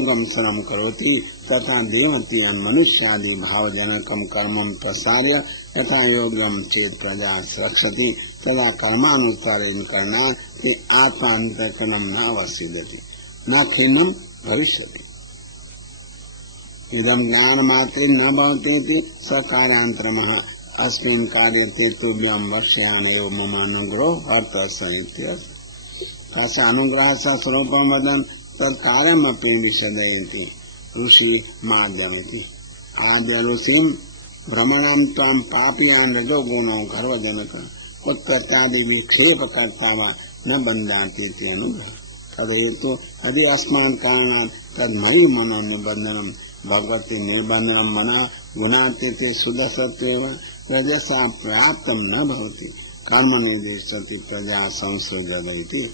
योगम करोति तथा देवती मनुष्यादि भावजनकम कर्मं प्रसार्य यथा योग्यम चेत प्रजा रक्षति तदा कर्मानुसारेण करना कि आत्मान्तरकरणं न अवसिध्यति न खिन्नं भविष्यति। इदं ज्ञानमात्रे न भवतीति सकारान्तरमः अस्मिन् कार्यते तुभ्यं वक्ष्यामि मम अनुग्रहो अर्थः तस्य अनुग्रहस्य स्वरूपं वदन् तत्कार्यमपि निषदयति ऋषि माध्यमिति आद्य ऋषिं भ्रमणं त्वां पापीयान् रजोगुणो गर्वजनक उत्कर्तादि विक्षेपकर्ता वा न बन्धाति इति अनुग्रहः तदेतु यदि अस्मान् कारणात् तन्मयि मनो निबन्धनं भगवती निर्बन्धनं मनः गुणातीते शुद्धसत्त्वेव रजसा प्राप्तं न भवति कर्मनिर्दिशति प्रजा संसृजति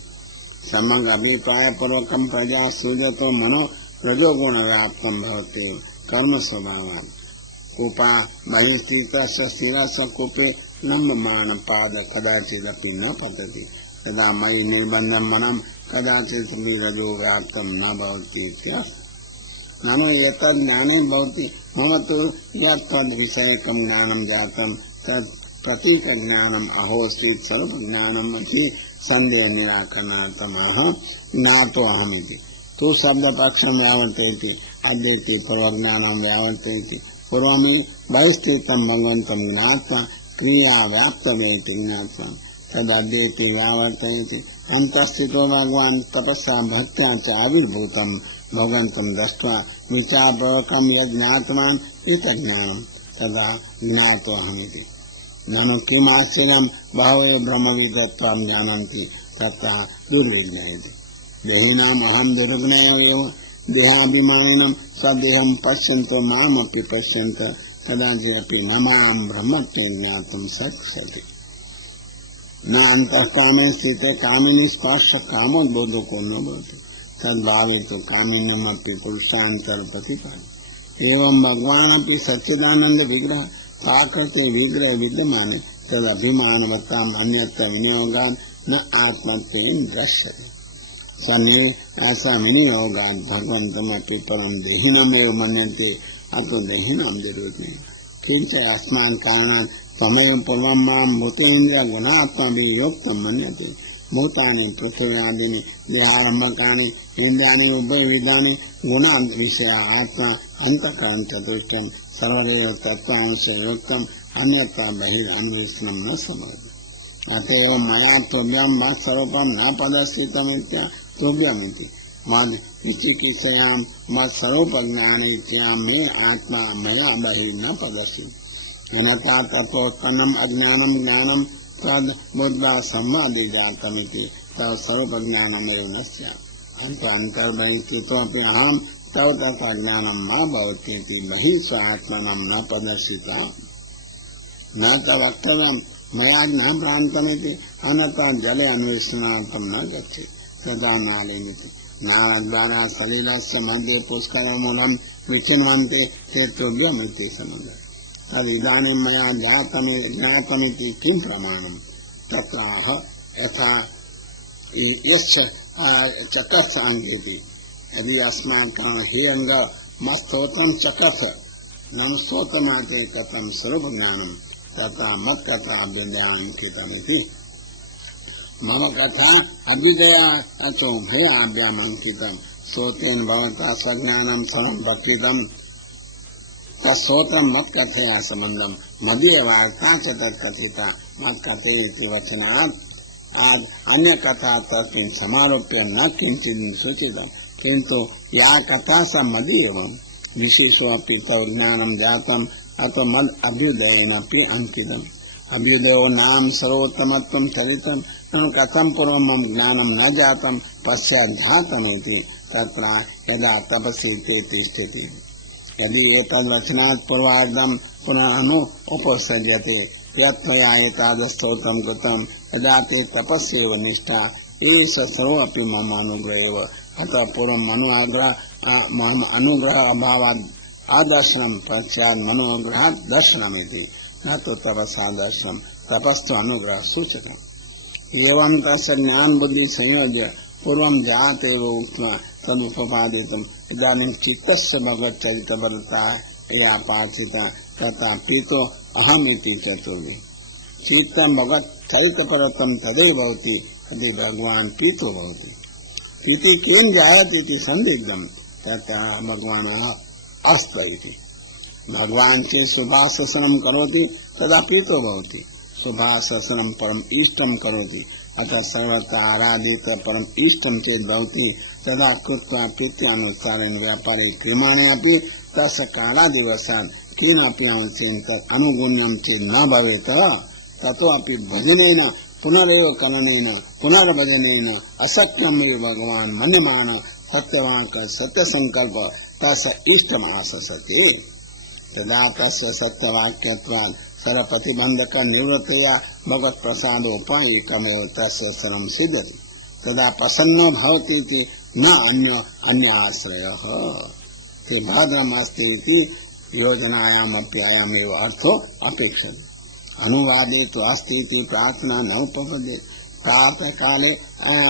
समग्र अभिप्राय पूर्वकं प्रजा सृजतो मनो रजोगुण व्याप्तं भवति कर्म स्वभावात् कूपा बहिस्थितस्य स्थिरस्य कूपे लम्बमान पाद कदाचिदपि न पतति यदा मयि निर्बन्धं मनः कदाचित् रजो व्याप्तं न भवति इत्यर्थः। नाम एतद् ज्ञाने भवति मम तु यत्तद्विषयकं ज्ञानं जातं तत् प्रतीक ज्ञानम् अहोस्ति सर्व ज्ञानम् अपि संदेह निराकरणार्थमः ज्ञातो अहमिति तु शब्दपक्षं व्यावर्तयति अद्येति पूर्वज्ञानं व्यावर्तयति पूर्वमे बहिस्थितं भगवन्तं ज्ञात्वा क्रिया व्याप्तमेति ज्ञात्वा तदद्येति व्यावर्तयति अन्तःस्थितो भगवान् तपसा भक्त्या च आविर्भूतं भगवन्तं दृष्ट्वा विचारपूर्वकं यद् ज्ञातवान् एतज्ज्ञानं तदा ज्ञातो अहमिति ननु किम् आश्चर्यं बहवो ब्रह्मविदत्वं जानन्ति तथा दुर्विज्ञायते देहिनाम् अहं दुर्विज्ञयो देहाभिमानिनं सदेहं पश्यन्तो मामपि पश्यन्त कदाचिदपि न मां ब्रह्मत्वेन ज्ञातुं शक्ष्यति न अन्तःकामे स्थिते कामिनी स्पर्श कामोद्बोधको न भवति तद्भावे तु कामिन्यमपि पुरुषान्तरप्रतिपादयति एवं भगवानपि सच्चिदानंद विग्रह प्राकृते विग्रह विद्यमाने तदभिमानवत्ताम् अन्यत्र विनियोगात् न आत्मत्वेन दृश्यते सन्ने ऐसा विनियोगात् भगवन्तमपि परं देहिनमेव मन्यते अतो देहिनं विरुद्धे किञ्च अस्मात् कारणात् तमेव पूर्वं मां भूतेन्द्रिय गुणात्मभिः युक्तं मन्यते भूतानि पृथिव्यादीनि देहारम्भकानि इन्द्रियाणि उभयविधानि गुणान् विषया आत्मा अन्तःकरणं चतुष्टयं सर्वदेव तत्त्वांशयुक्तम् अन्यथा बहिरन्वेषणं न सम्भवति अतएव मया तुभ्यं मत्स्वरूपं न प्रदर्शितमित्या तुभ्यमिति मद् विचिकित्सयां मत्स्वरूपज्ञानेत्यां मे आत्मा मया बहिः न प्रदर्शितम् अन्यथा तत्त्वोत्पन्नम् अज्ञानं ज्ञानं तद् बुद्ध्वा संवादिजातमिति तव स्वरूपज्ञानमेव न स्यात् अन्तर्बहिस्थितोऽपि अहं तव तथा ज्ञानं मा भवतीति बहिः स्वात्मनं न प्रदर्शिता न च वक्तव्यं मया न भ्रान्तमिति अन्यथा जले अन्वेषणार्थं न गच्छेत् तदा नालिमिति नालद्वारा सलिलस्य मध्ये पुष्करमूलं विचिन्वन्ते ते तुभ्यमिति समन्वयः तदिदानीं मया ज्ञातमिति किं प्रमाणं तत्राह यथा यश्च चकस अंगेति यदि अस्माकं हि अंग मस्तोत्रं चकस नम स्तोत्रमाते कथं स्वरूपज्ञानं तथा मत्कथा अभ्युदयाङ्कितमिति मम कथा अभ्युदया अतो भयाभ्यामङ्कितं श्रोतेन भवता सज्ञानं सर्वं भक्तिदं तत्स्तोत्रं मत्कथया सम्बन्धं मदीय वार्ता च तत्कथिता मत्कथेति वचनात् आज अन्य कथा तस्मिन् समारोप्य न किंचित् सूचितं किन्तु या कथा सा मदीयव विशेषोऽपि तव ज्ञानं जातम् अतो मद अभ्युदयेनापि अंकितम् अभ्युदयो नाम सर्वोत्तमत्वं चरितं ननु कथं पूर्वं मम ज्ञानं न जातं पश्चात् जातमिति तत्र यदा तपसि ते तिष्ठति यदि एतद्वचनात् पूर्वार्धं पुनः उपसर्यते यत्त्वया एतादस्तोत्रं कृतं यदा ते तपस्यैव निष्ठा एष सर्वोऽपि मम अनुग्रहेव अतः पूर्वं मम अनुग्रह अभावात् आदर्शनं पश्चात् मनोग्रहात् दर्शनमिति न तु तपसा दर्शनं तपस्तु अनुग्रह सूचकम् एवं तस्य ज्ञान बुद्धि संयोज्य पूर्वं जातेव उक्त्वा तदुपपादितम् इदानीं चित्तस्य भगवच्चरितवरता या पाठिता तथा पीतो अहमिति चतुर्विध चित्तं भगवच्चरितपरतं तदेव भवति यदि भगवान् पीतो भवति इति केन जायते इति संदिग्धं तथा भगवान् अस्त इति भगवान् चेत् शुभाशसनं करोति तदा पीतो भवति शुभाशसनं परम इष्टं करोति अतः सर्वथा आराधित परम इष्टं चेत् भवति तदा कृत्वा प्रीत्यानुसारेण व्यापारे क्रियमाणे अपि तस्य कालादिवसात् किमपि अंशेन तत् अनुगुण्यं चेत् न भवेत् ततो अपि भजनेन पुनरेव करणेन पुनर्भजनेन अशक्यमेव भगवान् मन्यमान सत्यवाक् सत्यसंकल्प तस्य इष्टमाशसते तदा तस्य सत्यवाक्यत्वात् सर्वप्रतिबन्धक निवृत्तया भगवत् प्रसादोपायकमेव तस्य सर्वं सिद्ध्यति तदा प्रसन्नो भवति इति न अन्य आश्रयः ते भद्रमस्ति इति योजनायामपि अयमेव अर्थो अपेक्षते अनुवादे तो अस्ति इति प्रार्थना न उपपद्यते प्रातः काले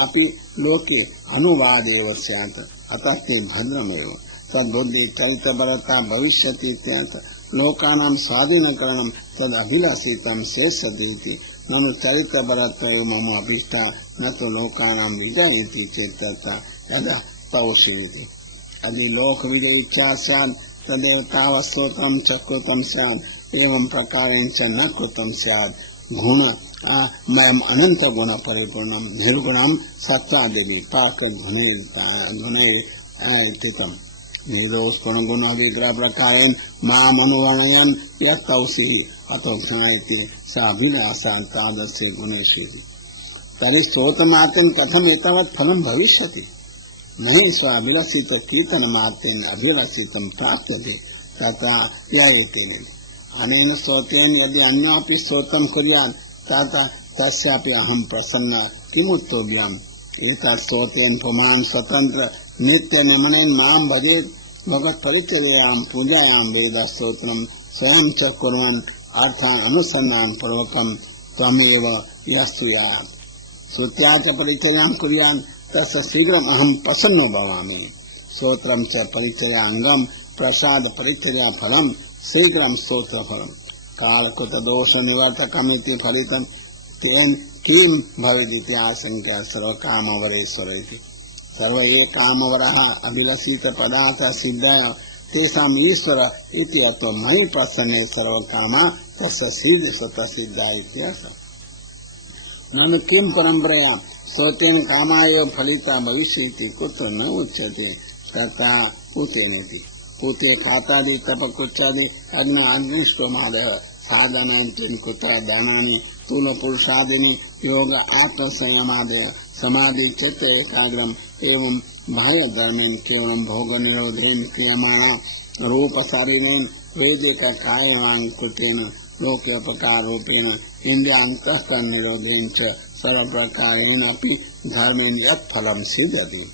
अपि लोके अनुवादेव स्यात् अतः ते भद्रमेव तद्बुद्धि चरितबलता भविष्यति इत्यर्थः लोकानां स्वाधीनकरणं तद् अभिलषितं शेषति ननु चरितबलत्वं मम अभीष्टा न तो लोकानां विजय इति चेत् तथा यदा तौषीति यदि लोकविजय इच्छा स्यात् तदेव तावत् स्तोत्रं च कृतं स्यात् एवं प्रकारेण च न कृतं स्यात् गुण मयम् अनंत गुण परिपूर्णं निर्गुणं सत्त्वादिवि पाक गुणैर्थितं निर्दोष गुण विग्रह प्रकारेण माम अनुवर्णयन् यत्तौषि अतो ज्ञायते सा अभिलाषा तादृशे गुणेषु तर्हि स्तोत्रमात्रेण कथम् एतावत् फलं भविष्यति नहि स्वाभिलषित कीर्तनमात्रेण अभिलषितं प्राप्यते तथा ययेतेन अनेन स्तोत्रेण यदि अन्योऽपि स्तोत्रं कुर्यात् तथा तस्यापि अहं प्रसन्न किमुत्तोभ्यम् एतत् स्तोत्रेण पुमान् स्वतन्त्र नित्य नियमनेन मां भजेत् भगवत् परिचर्यायां पूजायां वेद स्तोत्रं स्वयं च कुर्वन् अर्थान् अनुसन्धान पूर्वकं त्वमेव यस्तुयात् श्रुत्या च परिचर्यां कुर्यान् तस्य शीघ्रम् अहं प्रसन्नो भवामि स्तोत्रं च परिचर्याङ्गं प्रसाद परिचर्या फलं शीघ्रं स्तोत्र फलं कालकृत दोष निवर्तकमिति फलितं तेन किं भवेदिति आशंका सर्वकामवरेश्वर इति सर्व ये कामवरः अभिलषित पदार्थ सिद्धः तेषाम् ईश्वर इति अतो मयि प्रसन्ने सर्वकामा तस्य सिद्ध स्वतः सिद्धा इत्यर्थः ननु किं परम्परया स्तोत्रेण कामा एव फलिता भविष्यति कुतो न उच्यते तथा कुतेनेति कुते खातादि तपकृच्छादि अग्निष्टोमादयः साधनानि कुत्र ध्यानानि स्थूलपुरुषादीनि योग आत्मसंयमादयः समाधि चित्त एकाग्रम एवं बाह्य धर्मेण केवलं भोग निरोधेन क्रियमाणा रूप शरीरेण वैदिक कायवांग कृतेन लोके अपकार रूपेण इंद्रियांतःकरण निरोधेन च सर्व प्रकारेण अपि धर्मेण यत् फलं सिद्ध्यति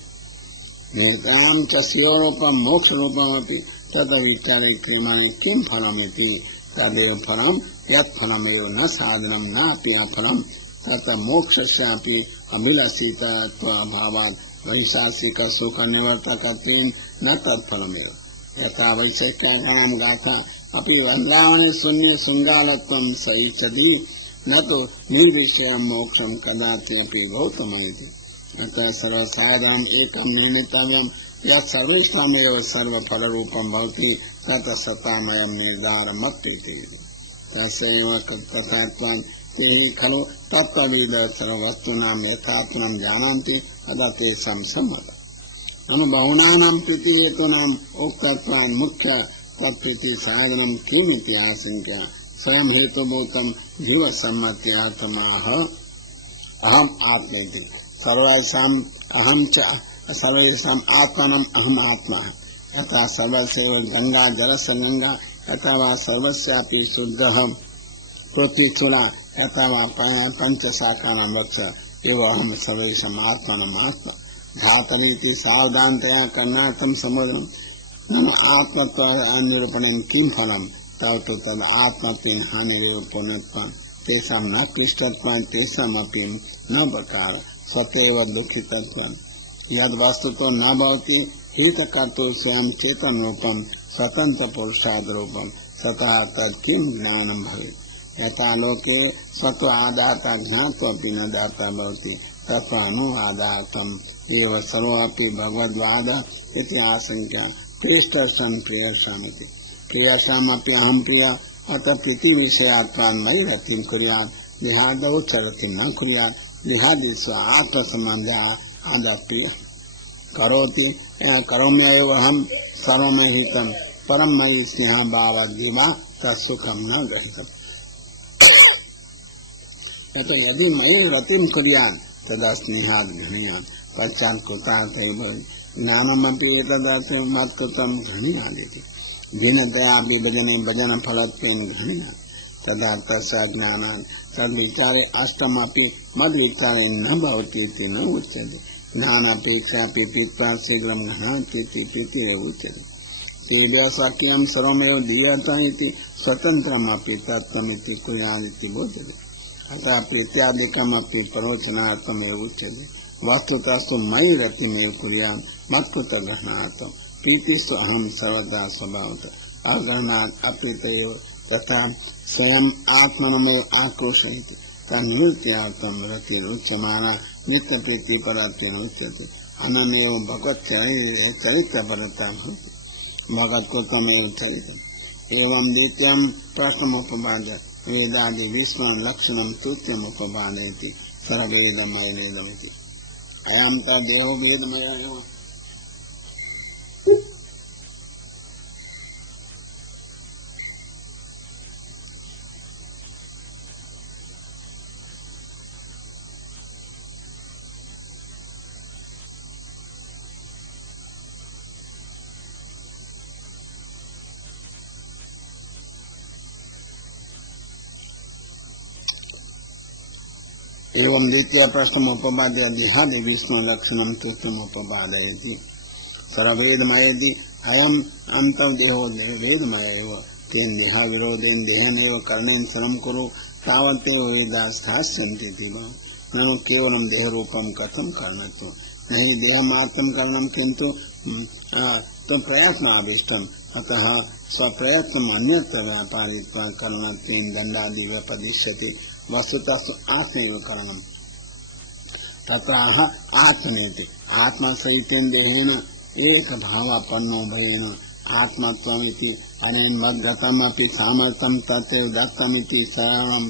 नेतां च स्योरूपं मोक्ष रूपमपि तद विचारे क्रियमाणे किं फलमिति तदेव फलं यत् फलमेव न साधनं नापि अफलं तत् मोक्षस्यापि अभिलषितत्वाभावात् वैशासिक सुख निवर्तकत्वेन न तत्फलमेव यथा वैशेष्याणां गाथा अपि वृन्दावने शून्य शृङ्गालत्वं सहिष्यति न तो निर्विषयं मोक्षं कदाचिदपि गौतममिति अतः सर्वसाधारणम् एकं निर्णीतव्यं यत् सर्वेषामेव सर्वफलरूपं भवति तत् सतामयं निर्धारमप्येति तस्यैव तथात्वान् ते खलु तत्त्वविद सर्ववस्तूनां यथात्मनं जानन्ति अतः तेषां सम्मतम् ननु बहुनानां प्रीतिहेतूनाम् उक्तत्वान् मुख्य तत्प्रीति साधनं किमिति आशंक्य स्वयं हेतुभूतं जीवसम्मत्यार्थमाह अहम् आत्मेति सर्वेषाम् अहं च सर्वेषाम् आत्मनम् अहम् आत्मा अतः सर्वस्यैव गंगा जलस्य गंगा अथवा सर्वस्यापि शुद्धः पृथ्वीचूड़ा अथवा पंचशाखानां वृक्ष एव अहं सर्वेषाम् आत्मनम् आत्मा घातरीति सावधानतया करणार्थं समुद्रं नम आत्मत्व निरूपणेन किं फलं तव तु तद् आत्मत्वेन हानिरेव पुण्यत्वं तेषां न क्लिष्टत्वं तेषामपि न प्रकार सतैव दुःखितत्वम् यद वस्तु तो न भवति हितकर्तु स्वयं चेतन रूपम स्वतंत्र पुरुषाद रूपम ततः तत् किं ज्ञानं भवेत् यथा लोके स्वतो आदाता ज्ञात्वपि न दाता भवति तथा अनुवादार्थम् एव सर्वोऽपि भगवद्वाद इति आशंका प्रेष्टसन् प्रियसामिति प्रियसामपि अहं प्रिय अतः प्रीतिविषयात्मान् मयि रतिं कुर्यात् देहादौ च रतिं न कुर्यात् देहादिषु आत्मसम्बन्धः आदप्रिय करोति करोम्येव अहं सर्वमहितं परम मयि स्नेह भावद्विवा तत्सुखं न ग्रहीतम् तो यदि मयि रतिं कुर्यात् तदा स्नेहात् गृह्णात् पश्चात् कृतार्थः भवेत् ज्ञानमपि एतदर्थे मत्कृतं गृह्णादिति दीनतया विभजने भजनफलत्वेन गृह्णात् तदा तस्य ज्ञानात् तद्विचारे अष्टमपि मद्विचारे न भवति इति न उच्यते ज्ञानापेक्षापि पीत्वा शीघ्रं गृह्णाति इति प्रीतिरेव उच्यते तेजस्वाक्यं सर्वमेव दीयते इति स्वतन्त्रमपि तत्त्वमिति कुर्यादिति बोध्यते अतः प्रीत्यादिकमपि प्रवचनार्थमेव उच्यते वस्तुतस्तु मयि रतिमेव कुर्यात् मत्कृतग्रहणार्थं प्रीतिस्तु अहं सर्वदा स्वभावतः अग्रहणात् अप्रीतैव तथा स्वयं आत्मनमेव आक्रोशयति तन्निवृत्त्यर्थं रतिरुच्यमाना नित्यप्रीतिपरत्वेन उच्यते अनन्येव भगवच्चरित्रपरता भवति भगवत्कृतमेव चरितम् एवं द्वितीयं प्रथमोपपाद्य वेदादि विस्मरण लक्षणं तृतीयमुपपादयति सर्ववेदमयमिति अयं तदेहो वेदमयः एवं द्वितीय प्रश्न उपपाद्य देहादि विष्णु लक्षणं तृतीयमुपपादयति सर्ववेदमयेति अयम् अन्तर्देहो वेदमय एव तेन देहा विरोधेन देहेनैव कर्णेन श्रमं कुरु तावदेव वेदाः स्थास्यन्ति इति ननु केवलं देहरूपं कथं करणत्वं न हि देहमात्रं करणं किन्तु प्रयत्नाभीष्टम् अतः स्वप्रयत्नम् अन्यत्र व्यापारित्वा करणत्वेन दण्डादि व्यपदिश्यते वस्तुतस्तु आत्मैव करणम् ततः आत्मनेति आत्मसहितेन देहेन एकभावापन्नो भवेन आत्मत्वमिति अनेन मद्गतमपि सामर्थ्यं तत्रैव दत्तमिति शरणं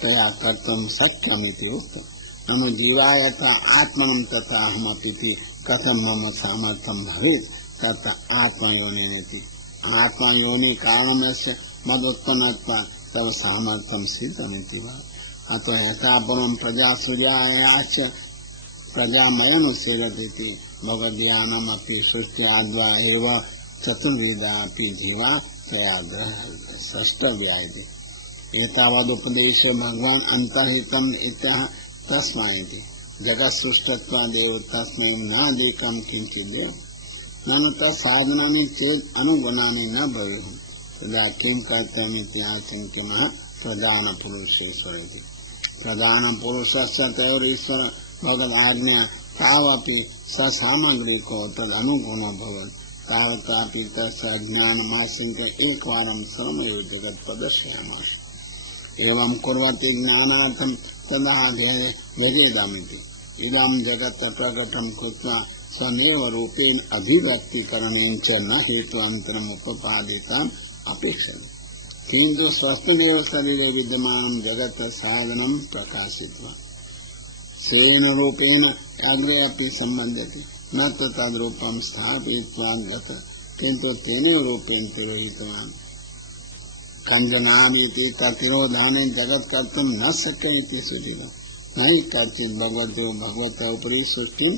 तया कर्तुं शक्यमिति उक्तम् ननु जीवायत आत्मनं तथा अहमपि कथं मम सामर्थ्यं भवेत् तत्र आत्मयोनिनिति आत्मयोनि कारणस्य मदुत्पन्नत्वात् तव सामर्थ्यं सिद्धमिति वा अतो यथा पूर्वं प्रजासूर्यायाश्च प्रजामयनुसेरतीति भगवद्ध्यानमपि सृष्ट्याद्वा एव चतुर्विधापि जीवा तया द्रष्टव्या इति एतावदुपदेशो भगवान् अन्तर्हितम् इत्यः तस्मादिति जगत्सृष्टत्वादेव तस्मै नादेकं किञ्चिदेव ननु तत्साधनानि चेत् अनुगुणानि न भवेयुः तदा किं कर्तव्यमिति आशङ्क्यमः प्रधानपुरुषेश्वर इति प्रधानपुरुषस्य तयोरीश्वर भगवदाज्ञा तावपि ससामग्रिको तदनुगुणो भवति तावतापि तस्य ज्ञानमाशङ्क्य एकवारं सर्वमेव जगत् प्रदर्शयामास एवं कुर्वति ज्ञानार्थं तदा भेदेदामिति इदं जगत् प्रकटं कृत्वा स्वमेव रूपेण अभिव्यक्तिकरणेन च न हेतुअन्तरम् उपपादितम् अपेक्षते किन्तु स्वस्थमेव शरीरे विद्यमानं जगत् साधनं प्रकाशित्वा स्वेन रूपेण अग्रे अपि सम्बध्यते न तु तद्रूपं स्थापयित्वा गत किन्तु तेनैव रूपेण तिरोहितवान् कञ्चनादिति ततिरोधाने जगत् कर्तुं न शक्य इति सूचितम् न हि कश्चित् भगवतः उपरि सृष्टिं